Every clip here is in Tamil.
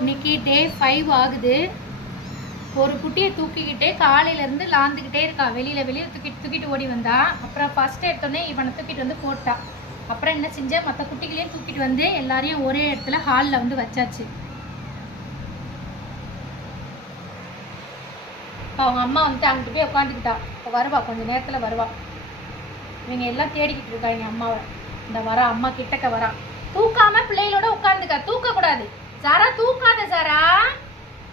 இன்னைக்கு டே 5 ஆகுது. ஒரு குட்டியை தூக்கிக்கிட்டே காலையிலேருந்து லாந்துக்கிட்டே இருக்கா. வெளியில் தூக்கிட்டு ஓடி வந்தா. அப்புறம் ஃபஸ்ட்டு எடுத்தோடனே இவனை தூக்கிட்டு வந்து போட்டா. அப்புறம் என்ன செஞ்சேன், மற்ற குட்டிகளையும் தூக்கிட்டு வந்து எல்லாரையும் ஒரே இடத்துல ஹாலில் வந்து வச்சாச்சு. இப்போ அவங்க அம்மா வந்துட்டு அங்கிட்டு போய் உட்காந்துக்கிட்டா. இப்போ வருவா, கொஞ்சம் நேரத்தில் வருவா. இவங்க எல்லாம் தேடிக்கிட்டு இருக்காங்க அம்மாவை. இந்த வரா, அம்மா கிட்டக்க வரா. தூக்காம பிள்ளைகளோட உட்காந்துக்கா. தூக்கக்கூடாது சாரா, தூக்காத சாரா.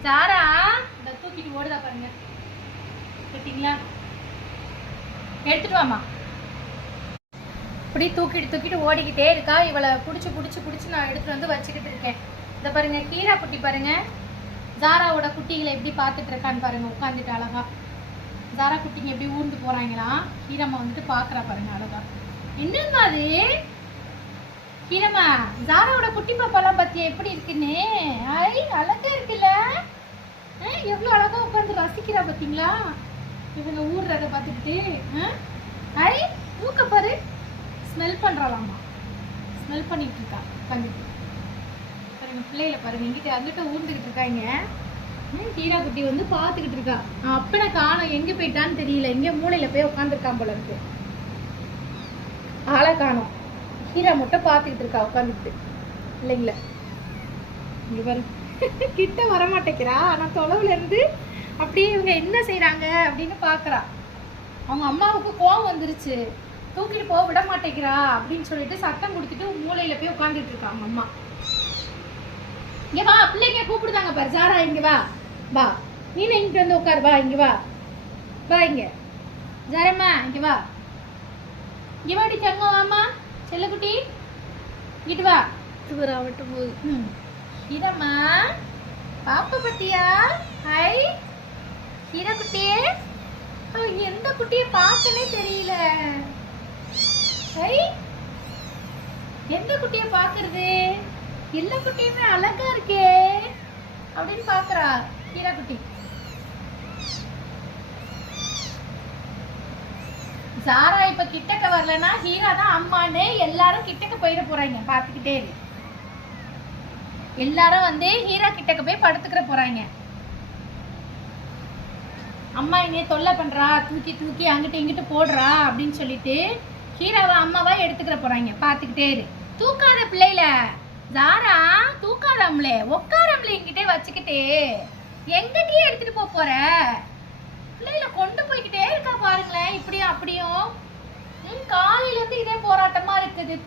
சாரா இந்த தூக்கிட்டு ஓடுதா பாருங்க. கேட்டீங்களா? எடுத்துட்டு வாமா. இப்படி தூக்கிட்டு ஓடிக்கிட்டே இருக்கா. இவளை பிடிச்சி நான் எடுத்துட்டு வந்து வச்சுக்கிட்டு இருக்கேன். இந்த பாருங்க, கீரா குட்டி பாருங்க. ஜாராவோட குட்டிகளை எப்படி பார்த்துட்டு இருக்கான்னு பாருங்க, உட்காந்துட்டு அழகா. ஜாரா குட்டிங்க எப்படி ஊர்ந்து போறாங்களாம். கீரம்மா வந்துட்டு பாக்குறா பாருங்க அழகா. என்னம்மா அது கீரம்மா, ஜாராவோட குட்டி பாப்பாலாம் பத்தியா எப்படி இருக்குன்னு? ஐ அழகா இருக்குல்ல. எவ்வளோ அழகா உட்காந்து ரசிக்கிறா பார்த்தீங்களா? இவங்க ஊர்றத பார்த்துக்கிட்டு. ஐ மூக்க பாரு, ஸ்மெல் பண்ணுறாளாம்மா. ஸ்மெல் பண்ணிட்டு இருக்கா உட்காந்துட்டு. பாருங்க பிள்ளைகளை பாருங்க, இங்கிட்ட அங்கிட்ட ஊர்ந்துக்கிட்டு இருக்காங்க. கீரா குட்டி வந்து பார்த்துக்கிட்டு இருக்கா. அப்பனை காணோம், எங்கே போயிட்டான்னு தெரியல. எங்கே மூளையில் போய் உட்காந்துருக்கான் போல இருக்கு. ஆளை காணோம். கீரா மட்டும் பார்த்துக்கிட்டு இருக்கா உட்காந்துக்கிட்டு. இல்லைங்களா? இங்கே பாரு, கிட்ட வரமாட்டேங்கிறா. ஆனால் தொலைவுல இருந்து அப்படியே இவங்க என்ன செய்கிறாங்க அப்படின்னு பார்க்குறா. அவங்க அம்மாவுக்கு கோவம் வந்துருச்சு. தூக்கிட்டு போக விட மாட்டேங்கிறா அப்படின்னு சொல்லிட்டு சத்தம் கொடுத்துட்டு மூளையில் போய் உட்காந்துட்டு இருக்கா அவங்க அம்மா. இங்கே வா, பிள்ளைங்க கூப்பிடுதாங்க பாரு. ஜாரா இங்கே வா, வா. நீனு இங்கிட்டு வந்து உட்காரு. வா இங்கே வா, வா இங்கே. ஜாரம்மா இங்கே வா, இங்கே வாடி தங்கம். வாமா செல்லக்குட்டி, இங்கிட்டு வா. ஆகட்டும் போது ஹீரம்மா, பாப்பா பத்தியா? ஹை ஹீரா குட்டியே. எந்த குட்டியை பார்க்கனே தெரியல. ஹை, எந்த குட்டியை பார்க்கறது? எல்லா குட்டியுமே அழகா இருக்கே அப்படின்னு பார்க்கறா ஹீரா குட்டி. ஜாரா இப்ப கிட்டக்க வரலன்னா ஹீரா தான் அம்மான்னு எல்லாரும் கிட்டக்க போயிட போறாங்க. பார்த்துக்கிட்டே இரு. எல்லாரும் வந்து ஹீரா கிட்டக்க போய் படுத்துக்கிற போறாங்க. அம்மா இங்கே தொல்லை பண்றா, தூக்கி அங்கிட்டு இங்கிட்டு போடுறா அப்படின்னு சொல்லிட்டு ஹீராவை அம்மாவா எடுத்துக்கிற போறாங்க. பார்த்துக்கிட்டே இரு. தூக்காத பிள்ளைல ஜாரா, தூக்காதம்லே, உட்காரம்லே. இங்கிட்டே வச்சுக்கிட்டே எங்கிட்டே எடுத்துட்டு போற பிள்ளைல கொண்டு போய்கிட்டே இருக்கா பாருங்களேன். இப்படியும் அப்படியும் காலையில இருந்து இதே போராட்டமா இருக்குது.